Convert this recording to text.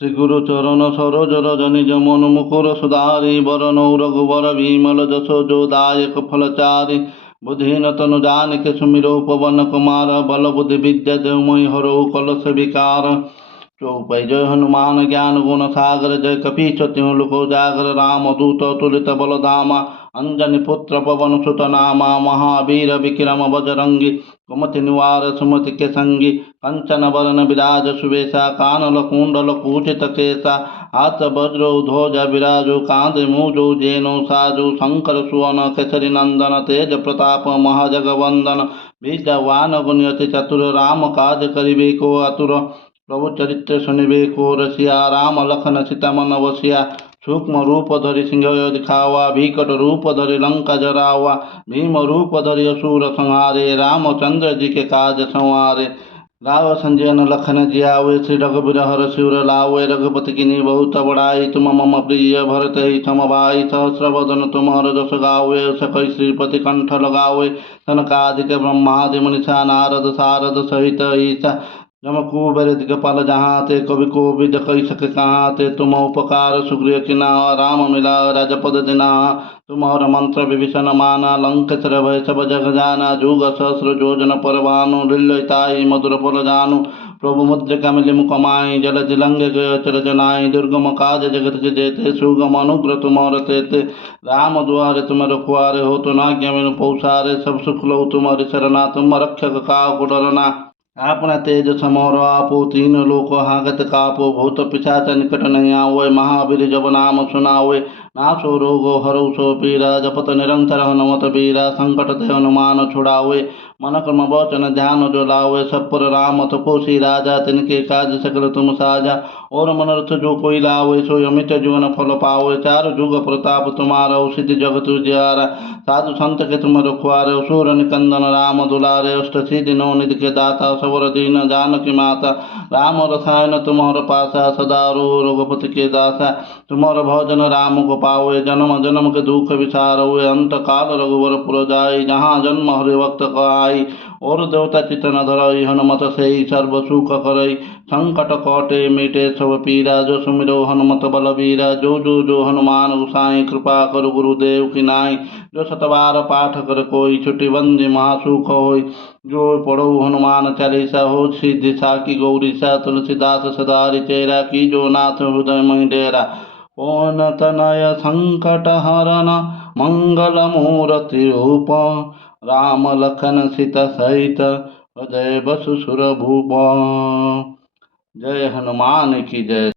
श्री गुरु चरण सरोज रज निज मन मुकुर सुधारि बरनौ रघुबर विमल जसो जो दायक फलचारि बुद्धिहीन तनु जानिके सुमिरौ पवन कुमार बल बुद्धि विद्या देवमयि हरौ कलश विकार चौपई जय हनुमान ज्ञान गुण सागर जय कपीश तिहु लोक उजागर राम दूत तुलित बल धामा अंजनी पुत्र पवन सुत नामा महावीर विक्रम बजरंगी कुमति निवार सुमति के संगी कंचन वरण विराज सुवेशा कानन कुंडल कुचित केसा हाथ वज्र ध्वज विराजो कांधे मूजो जेनो साजो शंकर सुवन केसरी नंदन तेज प्रताप महाजगवंदन विद्यावान गुणयति चतुर राम काज करिबे को आतुर प्रभु चरित्र सुनिबे को रसिया राम लखन सीता मन वसिया सूक्ष्म रूप धरि सिंह दिखावा विकट रूप धरि लंका जरावा भीम रूप धरि असुर संहारे रामचंद्र जी के काज संवारे राव संजयन लखन जियावे श्री रघुवीर हर शिवर लावे रघुपति किन्हीं बहुत बड़ाई तुम मम प्रिय भरत ही समभाई सहस्र वदन तुम्हार जस गावे सकई श्रीपति कंठ लगावे सनकादिक ब्रह्मादि मनीषा नारद सारद सहित ईसा जम कुबेर दिगपाल जहाँ ते कवि को विद कही सके कहाँ ते तुम उपकार सुग्रीव किना राम मिला राजपद दिना तुम्हार मंत्र विभीषण माना लंकेश्वर भय सब जग जाना जुग सहस्र जोजन पर भानु लील्यताई मधुर फल जानु प्रभु मुद्रिका मिलि मुख माई जल दिलंग चल जनाई दुर्गम काज जगत के जेते सुगम अनुग्रह तुमार तेते राम द्वारे तुम रखुआरे हो तो ना क्या मेनु पौसारे सब सुख लो तुम्हारी शरणा तुम रक्षक का डरना अपना तेज समोर आपो तीन लोक हागत कापो भूत पिशाच निकट नहीं आवै महावीर जब नाम सुनावे नाशो रोगो हरौ सो पीरा जपत निरंतर हनुमत बीरा संकट ते हनुमान छुड़ावे मन कर्म वचन ध्यान जो लावे सब पर राम तपोसी राजा तिनके काज सकल तुम साजा और मनोरथ जो कोई लावे सो अमित जीवन फल पावे चार जुग प्रताप तुम्हारा सिद्धि जगत उजियारा साधु संत के तुम रखवारे सूर निकंदन राम दुलारे अष्ट सिद्धि नौ निधि के दाता सवर दीन जानकी माता राम रसायन तुम्हार पासा सदा रो रघुपति के दासा तुम्हार भजन राम को पावे जन्म जन्म के दुख विचार हुए अंत काल रघुवर पुर जाई जहाँ जन्म हरि भक्त आई और देवता चितन धरई हनुमत से सर्व सुख करई संकट कटे मिटे सब पीरा जो सुमिरो हनुमत बलबीरा जो हनुमान गोसाई कृपा कर गुरुदेव की नाई जो सतबार पाठ कर कोई छुट्टी बंदी महासुख होई जो पढ़ो हनुमान चालीसा हो सिद्धि साकी गौरीसा तुलसीदास सदारि चेरा की जो नाथ हृदय मई डेरा पवन तनय संकट हरण मंगल मूर्ति रूप राम लखन सीता सहित हृदय बसु सुर भूप। जय हनुमान की जय।